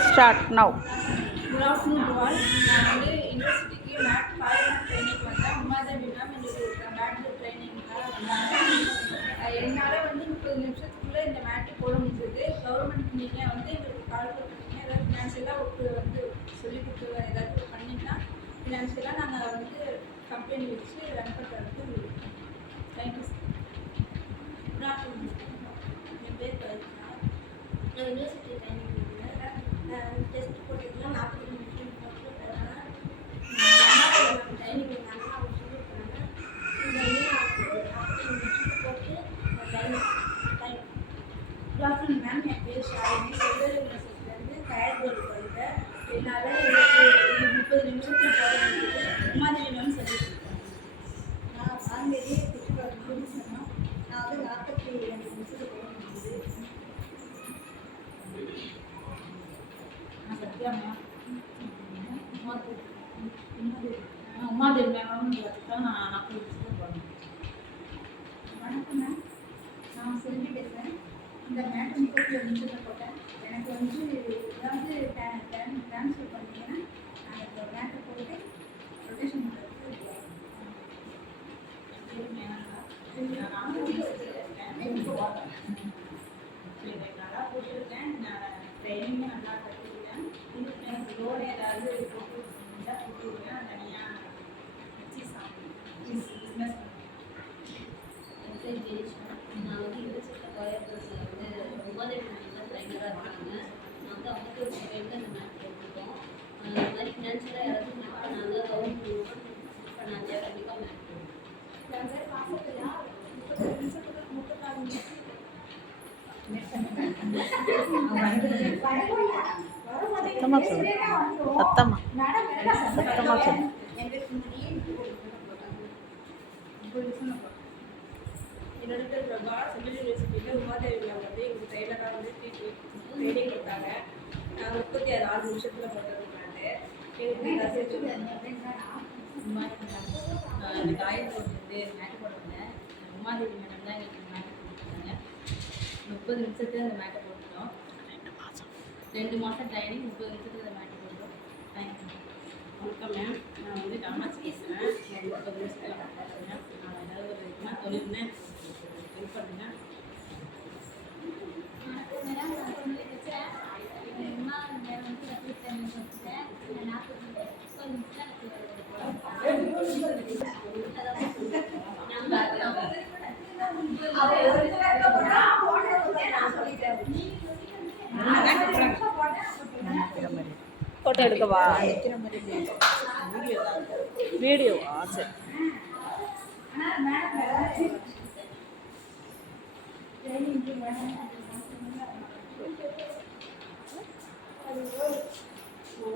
Start now. Good afternoon to all. நான் வந்து யூனிவர்சிட்டிக்கு காலேஜ் ட்ரைனிங் வந்தேன். உமாதேவி மேம் எங்களுக்கு மேட் ட்ரைனிங்காக வந்தாங்க. என்னால் வந்து 30 நிமிஷத்துக்குள்ளே இந்த மேட்டு போட முடிஞ்சது. கவர்மெண்ட் நீங்கள் வந்து எங்களுக்கு கால் பண்ணுறீங்க, ஏதாவது ஃபினான்ஷியலாக வந்து சொல்லிக் கொடுத்து ஏதாவது பண்ணிங்கன்னா ஃபினான்ஷியலாக நாங்கள் வந்து கம்பெனி வச்சு ரன் பண்ணுறதுக்கு தேங்க்யூ சார். Good afternoon. என் பேர் கவிதா. நான் யூனிவர்சிட்டி ட்ரைனிங் டெஸ்ட் போட்டிருக்கேன். 40 நிமிஷம் போட்டு தரேன். ட்ரைனிங் இருந்தாங்க, அவங்க சொல்லியிருக்காங்க. இந்த 40 நிமிஷம் போட்டு டைம். Good afternoon ma'am. என் பேர் ஷாலினி. செல்வர் யூனிவர்சிட்டிலேருந்து தயார் போர்டு படிக்கிறேன். என்னால் எனக்கு 30 நிமிஷத்தில் போட முடியுது. உமாதேவி மேம் சொல்லியிருக்காங்க. நான் சாந்தேரி குச்சிப்பாக்கம் சொன்னோம். நான் வந்து 42 நிமிஷத்தில் போட முடியுது. சத்யாமா உமாதேவி மேம்னு பார்த்துட்டா நான் 40 நிமிஷத்தில் போடணும். வணக்கம் மேம், நான் செல்வி பேசுகிறேன். இந்த மேட்டை 30 நிமிஷத்தில் போட்டேன். எனக்கு வந்து ஏதாவது ட்ரான்ஸ்ஃபர் பண்ணிங்கன்னா நான் இந்த மேட்டை போட்டு ரொட்டேஷன் பண்ணுறதுக்கு நல்லா போட்டிருக்கேன். நான் ட்ரைனிங்கும் நல்லா கற்றுக்கிட்டேன். எனக்கு லோன் ஏதாவது போட்டு இருந்தால் போட்டு விடுவேன். தனியாக வச்சு பிஸ்னஸ் பண்ணுவேன். என் பேர் ஜெயிஷா. நான் வந்து யூனிவர்சிட்டி கோயம்புத்தூரில் வந்து உமாதேவி மேம் ட்ரைனராக இருக்காங்க. நான் வந்து அவங்க ஒரு சைடில் இந்த மேம் போட்டிருக்கோம். இந்த மாதிரி ஃபினான்ஷியலாக யாராவது ஹெல்ப் பண்ணாங்க, கவர்மெண்ட் ஹெல்ப் பண்ணாங்க, கண்டிப்பாக மேம் போடுவோம். என் பேர் காசத்தையா. 30 நிமிஷத்துக்கு 34 நிமிஷம் சத்தமா சொல்லு. சத்தமா சத்தமா சொல்லு. என்னோட பேர் பிரபா. சென்ட்ரல் யூனிவர்சிட்டியில் உமாதேவி வந்து எங்களுக்கு ட்ரெயினராக வந்து ட்ரைனிங் கொடுத்தாங்க. நான் 36 நிமிஷத்தில் போட்டதுனால எனக்கு ஆயுள் வந்து மேட்டு போட வந்தேன். உமாதேவி மேடம் தான் எங்களுக்கு மேட்டு போட்டுருக்காங்க. 30 நிமிஷத்துல அந்த மேட்டை போட்டுட்டோம். 2 மாதம் ட்ரைனிங், 30 நிமிஷத்துல அந்த மேட்டை போட்டுட்டோம். தேங்க்யூ. வணக்கம் மேம், நான் வந்து காமாட்சி பேசுகிறேன். 30 நிமிஷத்தில் பார்த்துருங்க. நான் ஏதாவது ஒரு இதுனா தொழில்னா ஹெல்ப் பண்ணுங்க. ஃபோட்டோ எடுக்கவா? வீடியோவா? சரி.